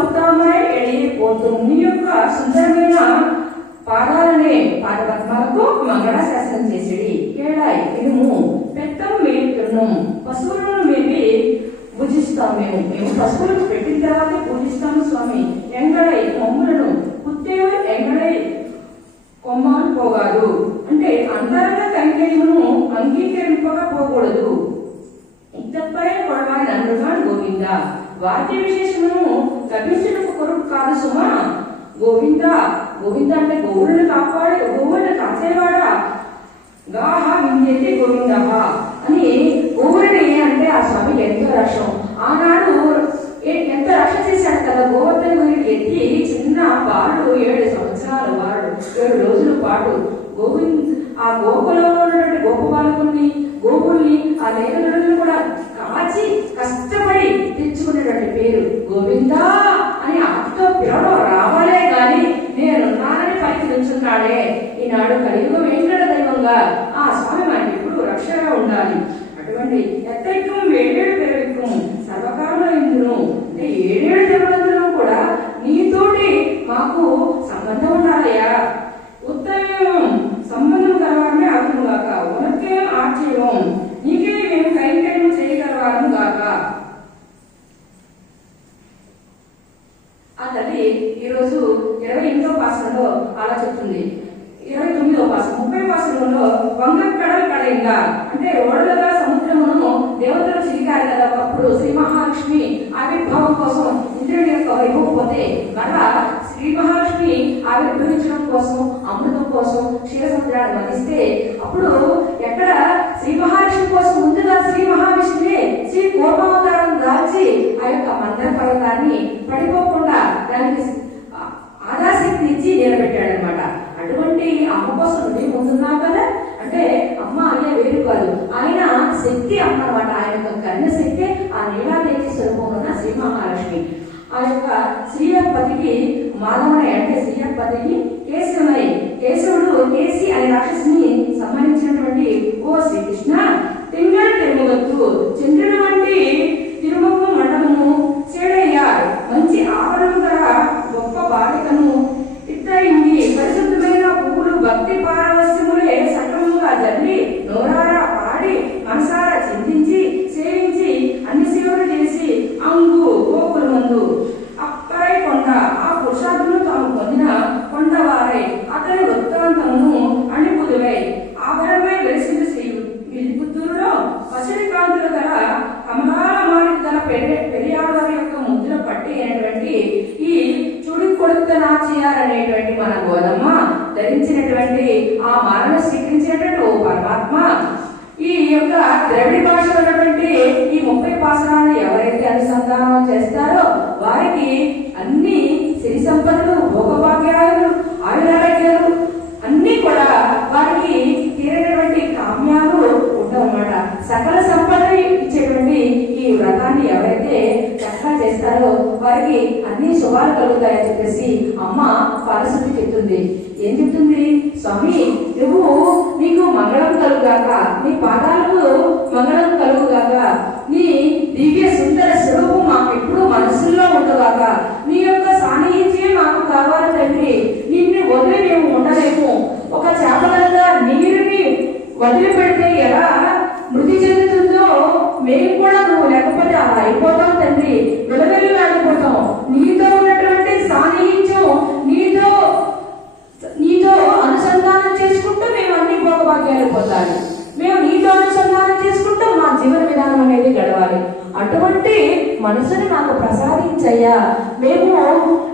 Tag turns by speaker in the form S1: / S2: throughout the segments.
S1: మొత్తమై ఎడిగిపోతూ నీ యొక్క సుందరమైన పాదాలనే పాదపద్మాలకు మంగళాశాసనం చేసేది కేళాయి ఇనుము పెత్తం మేపును పశువులను మేపి పూజిస్తాం మేము. మేము పశువులకు పెట్టిన తర్వాత పూజిస్తాము స్వామి. ఎంగడై కొమ్ములను కుత్తేవు ఎంగడై కొమ్మను పోగాదు. అంటే అంతరంగ కైంకర్యమును అంగీకరింపకపోకూడదు ఇద్దపై కొడవారి నన్నుగాను గోవింద. వాద్య విశేషమును తగ్గించడం కొరకు కాదు సుమా. గోవింద గోవింద అంటే గోవులను కాపాడే గోవులను కాసేవాడా గాహ విందేతి గోవింద అని గోవులని అంటే ఆ స్వామి ఎంతో రక్షం. ఆనాడు ఏ- ఎంత రక్ష చేశాడు కదా గోవర్ధన గురికి ఎత్తి చిన్న బాలుడు ఏడు సంవత్సరాల వాడు ఏడు రోజుల పాటు గోవింద్ ఆ గోకులంలో ఉన్నటువంటి గోపబాలకుల్ని గోపుల్ని ఆ లేఖలను కూడా కాచి కష్టం గోవింద అని ఆతో పిలవడం రావాలే గాని నేను నానని పైకి నుంచున్నాడే. ఈనాడు కలియుగం ఏంటంటే దైవంగా ఆ స్వామి మనకి ఎప్పుడు రక్షగా ఉండాలి. అటువంటి ఎత్తైకం పాసంలో వంగ అంటే ఓడలుగా సముద్రమును దేవతలు చిరికారు కదా అప్పుడు శ్రీ మహాలక్ష్మి ఆవిర్భావం కోసం ఇంద్రుడి యొక్క వైభవం పోతే మరలా శ్రీ మహాలక్ష్మి ఆవిర్భవించడం కోసం అమృతం కోసం క్షీరసముద్రాన్ని సముద్రాన్ని అప్పుడు ఎక్కడ శ్రీ మహాలక్ష్మి కోసం ముందుగా శ్రీ మహావిష్ణువే శ్రీ కోపావతారం దాల్చి ఆ యొక్క మందర పర్వతాన్ని పడిపోకుండా దానికి ఆ- ఇచ్చి నిలబెట్టాడనమాట అటువంటి అమ్మ కోసం ముందున్నాక అంటే అమ్మ ఆయన వేరు కాదు. ఆయన శక్తి అమ్మ అనమాట ఆయన యొక్క కన్య శక్తి ఆ నీలాదేవి స్వరూపం ఉన్న శ్రీ మహాలక్ష్మి. ఆ యొక్క శ్రీయపతికి మాధవనై అంటే శ్రీయపతికి కేశవనై కేశవుడు కేసి అనే రాక్షసుని సంహరించినటువంటి ఓ శ్రీకృష్ణ చెప్పేసి అమ్మ ఫలశ్రుతి చెప్తుంది. ఏం చెప్తుంది? స్వామి నువ్వు నీకు మంగళం కలుగుగాక నీ పాదాలకు మంగళం కలుగుగాక నీ దివ్య సుందర స్వరూపం మాకు ఎప్పుడు మనసుల్లో ఉండగాక నీ యొక్క సాన్నిహిత్యం మాకు కావాలి తండ్రి. నిన్ను వదిలి మేము ఉండలేము. ఒక చేపలంగా నీరుని వదిలిపెడితే ఎలా మృతి చెందుతుందో మేము కూడా నువ్వు లేకపోతే అలా అయిపోతాం తండ్రి విలవెల్లు ఆడిపోతాం నీతో ఉన్నటువంటి సాన్నిహిత్యం నీతో నీతో అనుసంధానం చేసుకుంటూ మేము అన్ని భోగభాగ్యాలు పొందాలి మేము నీతో అనుసంధానం చేసుకుంటూ మా జీవన విధానం అనేది గడవాలి అటువంటి మనసుని నాకు ప్రసాదించయ్యా మేము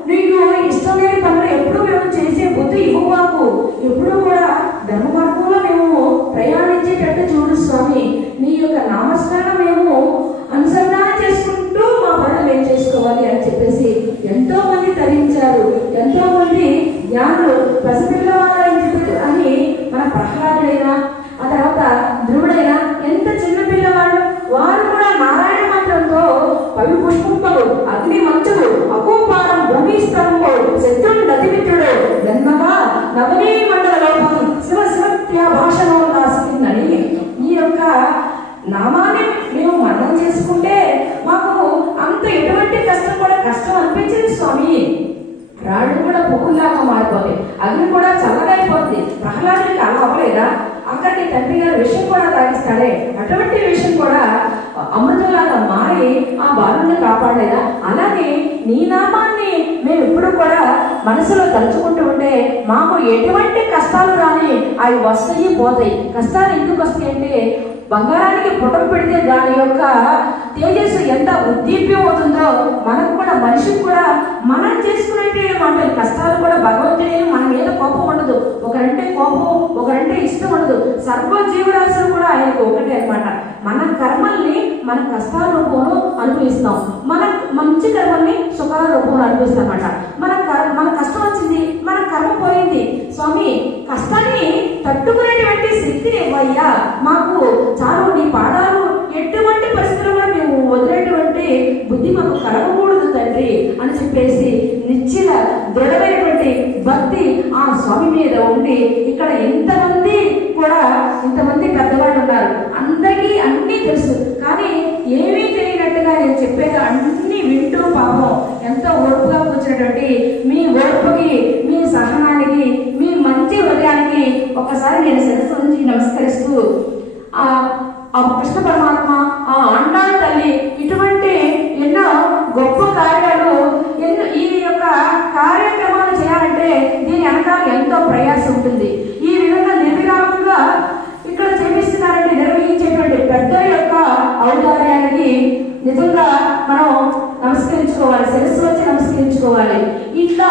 S1: నీకు ఇష్టం లేని పనులు ఎప్పుడు మేము చేసే బుద్ధి ఇవ్వు మాకు ఎప్పుడు కూడా ధర్మ మార్గంలో మేము ప్రయాణించేటట్టు చూడు స్వామి నీ యొక్క నామస్మరణ మేము అనుసంధానం చేసుకుంటూ మా పనులు మేము చేసుకోవాలి అని చెప్పేసి ఎంతో మంది తరించారు ఎంతో మంది జ్ఞానులు పసిపిల్లవాళ్ళని చెప్పి అని మన ప్రహ్లాదుడైనా ఆ తర్వాత ధ్రువుడైనా ఎంత చిన్న పిల్లవాడు వారు కూడా నారాయణ మంత్రంతో పవి పుష్పంపలు అగ్ని మంచులు అకోపారం భూమి స్తంభం శత్రుడు నదిమిత్రుడు జన్మగా నవనీ మండల లోపం శివ శివత్య భాషలో రాసిందని ఈ యొక్క నామాన్ని మేము మరణం చేసుకుంటే మాకు అంత ఎటువంటి కష్టం కూడా కష్టం అనిపించింది స్వామి స్వామి రాళ్ళు కూడా పువ్వుల్లాగా మారిపోతాయి అగ్ని కూడా చల్లగైపోతుంది ప్రహ్లాదునికి అలా అవ్వలేదా అక్కడికి తండ్రి గారు విషయం కూడా తాగిస్తాడే అటువంటి విషయం కూడా అమృతంలాగా మారి ఆ బాలుని కాపాడలేదా అలాగే నీ నామాన్ని మేము ఎప్పుడు కూడా మనసులో తలుచుకుంటూ ఉంటే మాకు ఎటువంటి కష్టాలు రాని అవి వస్తాయి పోతాయి. కష్టాలు ఎందుకు వస్తాయి అంటే బంగారానికి పుటం పెడితే దాని యొక్క తేజస్సు ఎంత ఉద్దీప్యం అవుతుందో మనకు కూడా మనిషికి కూడా మనం చేసుకునేటి అంటే కష్టాలు కూడా భగవంతుడే మన మీద కోపం ఉండదు. ఒకరంటే కోపం ఒకరంటే ఇష్టం ఉండదు. సర్వ జీవరాశులు కూడా ఆయనకు ఒకటే మన కర్మల్ని మన కష్టాల రూపంలో అనుభవిస్తాం. మన మంచి కర్మల్ని సుఖాల రూపంలో అనుభవిస్తాం మన కర్- మన కష్టం వచ్చింది మన కర్మ పోయింది. స్వామి కష్టాన్ని తట్టుకునేటువంటి శక్తిని ఇవ్వయ్యా. మాకు చాలు నీ పాదాలు ఎటువంటి పరిస్థితుల్లో మేము వదిలేటువంటి బుద్ధి మాకు కలగకూడదు తండ్రి అని చెప్పేసి నిశ్చల దృఢమైనటువంటి భక్తి ఆ స్వామి మీద ఉండి ఇక్కడ ఎంతమంది అన్ని వింటూ పాపం ఎంతో ఓర్పుగా కూర్చున్నటువంటి మీ ఓర్పుకి మీ సహనానికి మీ మంచి హృదయానికి ఒకసారి నేను శిరస్సు నుంచి నమస్కరిస్తూ ఆ కృష్ణ పరమాత్మ ఆ అండాల తల్లి ఇటువంటి ఎన్నో గొప్ప కార్యాలు ఎన్నో ఈ యొక్క కార్యక్రమాలు చేయాలంటే దీని వెనకాల ఎంతో ప్రయాసం ఉంటుంది ఈ విధంగా నిర్విరామంగా ఇక్కడ చేపిస్తున్నారంటే నిర్వహించేటువంటి పెద్దల యొక్క ఔదార్యానికి నిజంగా మనం నమస్కరించుకోవాలి శిరస్సు వచ్చి నమస్కరించుకోవాలి ఇట్లా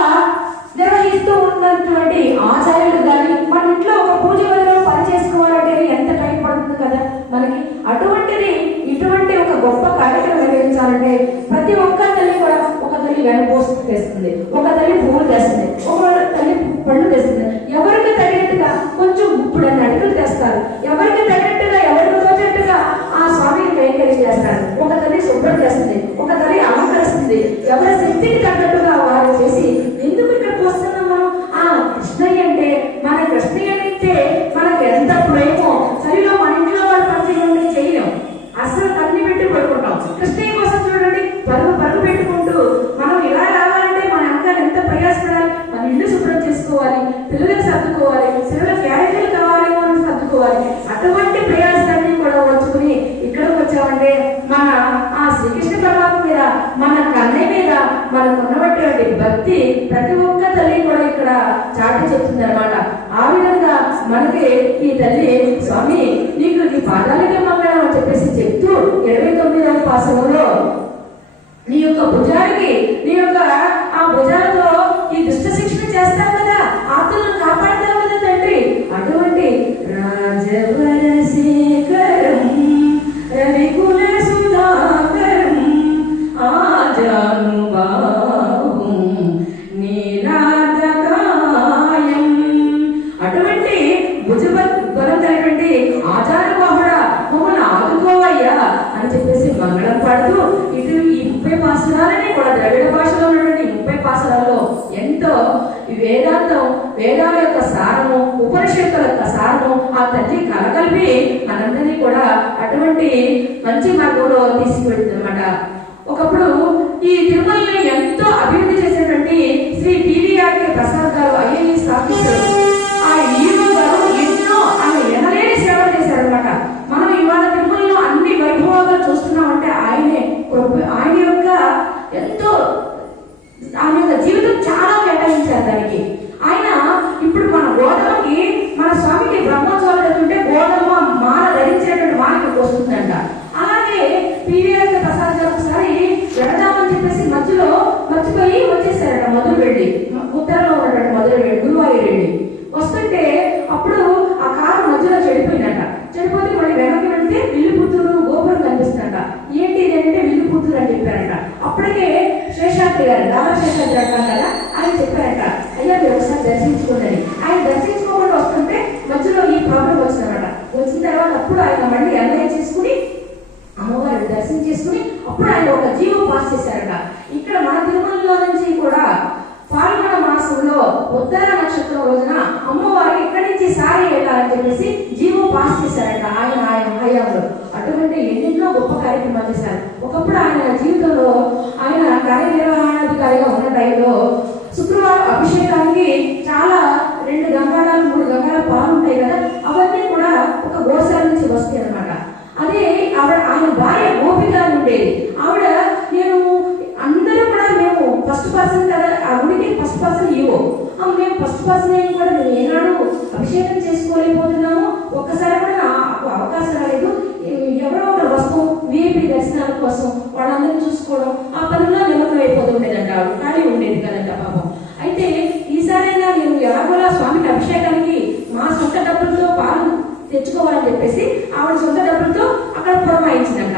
S1: నిర్వహిస్తూ ఉన్నటువంటి ఆచార్యులు కానీ మన ఇంట్లో ఒక పూజ గదిలో పని చేసుకోవాలంటే ఎంత టైం పడుతుంది కదా మనకి అటువంటిది ఇటువంటి ఒక గొప్ప కార్యక్రమం నిర్వహించాలంటే ప్రతి ఒక్క తల్లి కూడా ఒక తల్లి వెనపోస్తు తెస్తుంది ఒక తల్లి పువ్వులు తెస్తుంది ఒక తల్లి పళ్ళు తెస్తుంది ఎవరికి తగినట్టుగా కొంచెం ఇప్పుడు అటుకులు తెస్తారు ఎవరికి తగినట్టుగా ఎవరికి తోచినట్టుగా ఆ స్వామిని కైంకర్యం చేస్తారు ఒక తల్లి శుభ్రం చేస్తుంది ఒక తల్లి అలంకరిస్తుంది ఎవరి శక్తికి తగ్గట్టుగా వారు చేసి ఎందుకు ఇక్కడికి వస్తున్నాం మనం ఆ కృష్ణయ్య అంటే మన కృష్ణయ్య అంటే మనకు ఎంత ప్రేమో సరిలో మన ఇంట్లో వాళ్ళు పని చేయలేం అసలు కన్ని పెట్టి పడుకుంటాం కృష్ణయ్య కోసం చూడండి పరుగు పరుగు పెట్టుకుంటూ మనం ఇలా రావాలంటే మన అంకాలు ఎంత ప్రయాసపడాలి మన ఇల్లు శుభ్రం చేసుకోవాలి పిల్లలకు సర్దుకోవాలి పిల్లల క్యారేజీలు కావాలి మనం అటువంటి ప్రయాసాన్ని కూడా వచ్చుకుని ఇక్కడికి వచ్చామంటే మన ఆ శ్రీకృష్ణ పరమాత్మ మీద మన కన్నయ్య మీద మనకు ఉన్నటువంటి భక్తి ప్రతి ఒక్క తల్లి కూడా ఇక్కడ చాటి చెప్తుంది అనమాట ఆ విధంగా మనకి ఈ తల్లి స్వామి నీకు నీ పాదాలకే మంగళం అని చెప్పేసి చెప్తూ ఇరవై తొమ్మిదవ పాసంలో నీ యొక్క భుజానికి నీ యొక్క అని చెప్పేసి మంగళం పాడుతూ ఇటు ఈ ముప్పై పాసరాలని కూడా ద్రవిడ భాషలో ఉన్నటువంటి ముప్పై పాసరాల్లో ఎంతో వేదాంతం వేదాల యొక్క సారము ఉపనిషత్తుల యొక్క సారము ఆ తల్లి కలకలిపి మనందరినీ కూడా అటువంటి మంచి మార్గంలో తీసుకువెళ్తుందన్నమాట. ఒకప్పుడు ఈ తిరుమలని ఎంతో అభివృద్ధి చేసినటువంటి శ్రీ టీవీఆర్కే ప్రసాద్ గారు ఐఏఎస్ ఆఫీసర్ అప్పుడు ఆయన మళ్ళీ ఎన్ఐ చేసుకుని అమ్మవారిని దర్శనం చేసుకుని అప్పుడు ఆయన ఒక జీవో పాస్ చేశారట. ఇక్కడ మన తిరుమలలో నుంచి కూడా పాల్గొన మాసంలో ఉత్తర నక్షత్రం రోజున అమ్మవారికి ఇక్కడి నుంచి సారి వెళ్ళాలని చెప్పేసి జీవో పాస్ చేశారట ఆయన ఆయన హయాంలో. అటువంటి ఎన్నెన్నో గొప్ప కార్యక్రమాలు చేశారు. ఒకప్పుడు ఆయన జీవితంలో ఆయన కార్యనిర్వహణాధికారిగా ఉన్న టైంలో వ్యసనాల కోసం వాళ్ళందరూ చూసుకోవడం ఆ పనుల్లో నిమగ్నం అయిపోతుండేదంట ఆవిడ ఖాళీ ఉండేది కదంట పాపం. అయితే ఈసారైనా నేను ఎలాగోలా స్వామికి అభిషేకానికి మా సొంత డబ్బులతో పాలు తెచ్చుకోవాలని చెప్పేసి ఆవిడ సొంత డబ్బులతో అక్కడ పురమాయించిందంట.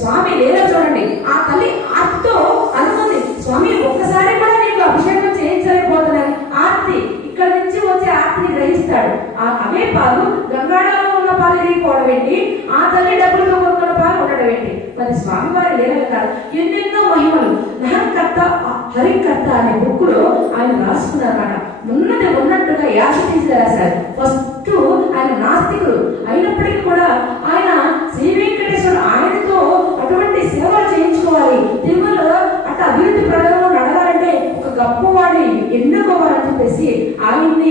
S1: స్వామి లేదా చూడండి. ఆ తల్లి ఆర్తితో అనుకుంది స్వామి ఒక్కసారి కూడా నీకు అభిషేకం చేయించలేకపోతున్నాను ఆర్తి ఇక్కడ నుంచి వచ్చే ఆర్తిని గ్రహిస్తాడు. ఆ అవే పాలు గంగాడలో ఉన్న పాలు ఇరిగిపోవడం ఆ తల్లి డబ్బులు కొనుక్కున్న పాలు ఉండడం ఏంటి? మరి స్వామి వారి లేదంటారు ఎన్నెన్నో మహిమలు. నహకర్త హరికర్త అనే బుక్కులో ఆయన రాసుకున్నారు రాసుకున్నారన్నమాట. ఉన్నది ఉన్నట్టుగా యాస తీసి రాశారు. ఫస్ట్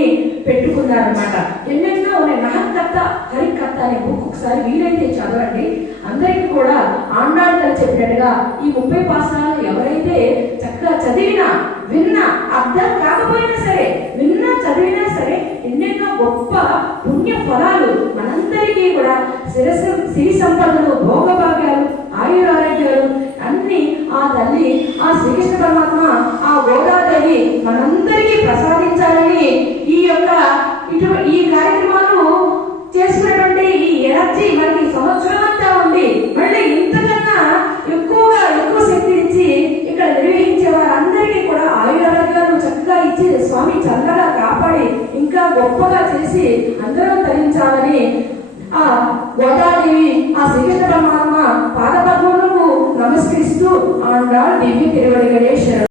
S1: బుక్ని పెట్టుకున్నారనమాట ఎన్నెన్నో ఉన్నాయి. నాగకథ హరికథ అనే బుక్ ఒకసారి వీలైతే చదవండి. అందరికీ కూడా ఆండాడు చెప్పినట్టుగా ఈ ముప్పై పాసనాలు